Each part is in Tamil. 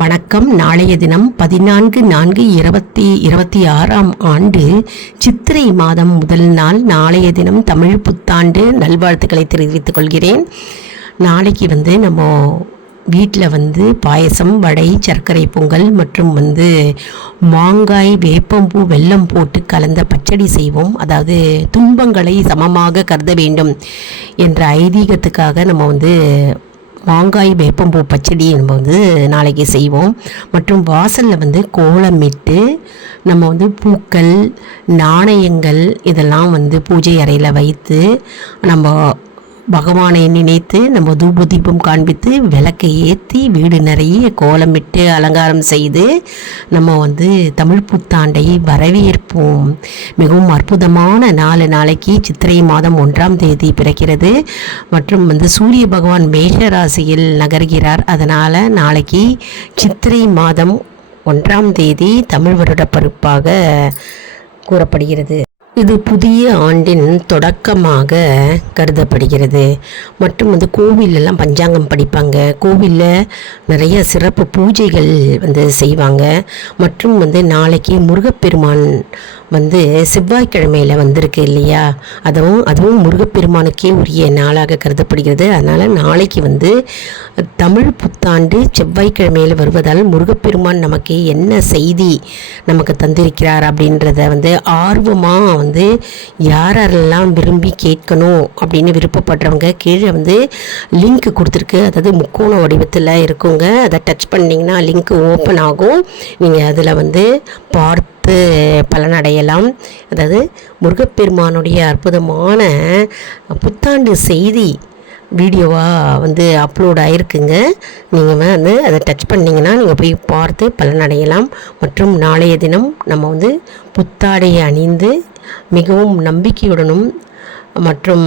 வணக்கம். நாளைய தினம் 14/4/2026 ஆண்டு சித்திரை மாதம் முதல் நாள். நாளைய தினம் தமிழ் புத்தாண்டு நல்வாழ்த்துக்களை தெரிவித்துக் கொள்கிறேன். நாளைக்கு நம்ம வீட்டில் பாயசம், வடை, சர்க்கரை பொங்கல் மற்றும் மாங்காய், வேப்பம்பூ, வெல்லம் போட்டு கலந்த பச்சடி செய்வோம். அதாவது துன்பங்களை சமமாக கருத வேண்டும் என்ற ஐதீகத்துக்காக நம்ம மாங்காய் வேப்பம்பூ பச்சடி நம்ம நாளைக்கு செய்வோம். மற்றும் வாசலில் கோலமிட்டு நம்ம பூக்கள், நாணயங்கள் இதெல்லாம் பூஜை அறையில் வைத்து நம்ம பகவானை நினைத்து நம்ம தூப தீபம் காண்பித்து விளக்கை ஏற்றி வீடு நிறைய கோலமிட்டு அலங்காரம் செய்து நம்ம தமிழ் புத்தாண்டை வரவேற்போம். மிகவும் அற்புதமான நாளைக்கு சித்திரை மாதம் 1ஆம் தேதி பிறக்கிறது. மற்றும் சூரிய பகவான் மேஷ ராசியில் நகர்கிறார். அதனால் நாளைக்கு சித்திரை மாதம் 1ஆம் தேதி தமிழ் வருட பிறப்பாக கூறப்படுகிறது. இது புதிய ஆண்டின் தொடக்கமாக கருதப்படுகிறது. மற்றும் கோவிலெல்லாம் பஞ்சாங்கம் படிப்பாங்க. கோவிலில் நிறைய சிறப்பு பூஜைகள் செய்வாங்க. மற்றும் நாளைக்கு முருகப்பெருமான் செவ்வாய்க்கிழமையில் வந்திருக்கு இல்லையா, அதுவும் முருகப்பெருமானுக்கே உரிய நாளாக கருதப்படுகிறது. அதனால் நாளைக்கு தமிழ் புத்தாண்டு செவ்வாய்க்கிழமையில் வருவதால் முருகப்பெருமான் நமக்கு என்ன செய்தி நமக்கு தந்திருக்கிறார் அப்படின்றத ஆர்வமாக யாரெல்லாம் விரும்பி கேட்கணும் அப்படின்னு விருப்பப்படுறவங்க கீழே லிங்க் கொடுத்துருக்கு. அதாவது முக்கோண வடிவத்தில் இருக்குங்க. அதை டச் பண்ணிங்கன்னா லிங்க் ஓப்பன் ஆகும். நீங்கள் அதில் பார்த்து பலனடையலாம். அதாவது முருகப்பெருமானுடைய அற்புதமான புத்தாண்டு செய்தி வீடியோவாக அப்லோட் ஆகிருக்குங்க. நீங்கள் அதை டச் பண்ணிங்கன்னா நீங்கள் போய் பார்த்து பலனடையலாம். மற்றும் நாளைய தினம் நம்ம புத்தாடையை அணிந்து மிகவும் நம்பிக்கையுடனும் மற்றும்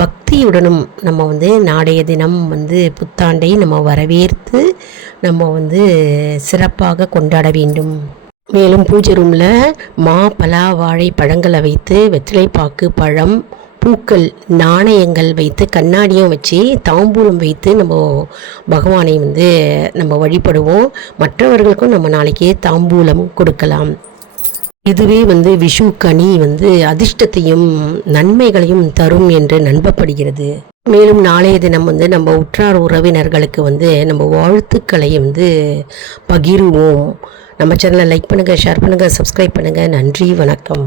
பக்தியுடனும் நம்ம நாளைய தினம் புத்தாண்டை நம்ம வரவேற்று நம்ம சிறப்பாக கொண்டாட வேண்டும். மேலும் பூஜை ரூமில் மா, பலா, வாழை பழங்களை வைத்து வெற்றிலைப்பாக்கு, பழம், பூக்கள், நாணயங்கள் வைத்து கண்ணாடியும் வச்சு தாம்பூலம் வைத்து நம்ம பகவானை நம்ம வழிபடுவோம். மற்றவர்களுக்கும் நம்ம நாளைக்கு தாம்பூலம் கொடுக்கலாம். இதுவே விஷு கனி அதிர்ஷ்டத்தையும் நன்மைகளையும் தரும் என்று நம்பப்படுகிறது. மேலும் நாளைய தினம் நம்ம உற்றார் உறவினர்களுக்கு நம்ம வாழ்த்துக்களை பகிர்வோம். நம்ம சேனலை லைக் பண்ணுங்கள், ஷேர் பண்ணுங்கள், சப்ஸ்கிரைப் பண்ணுங்கள். நன்றி, வணக்கம்.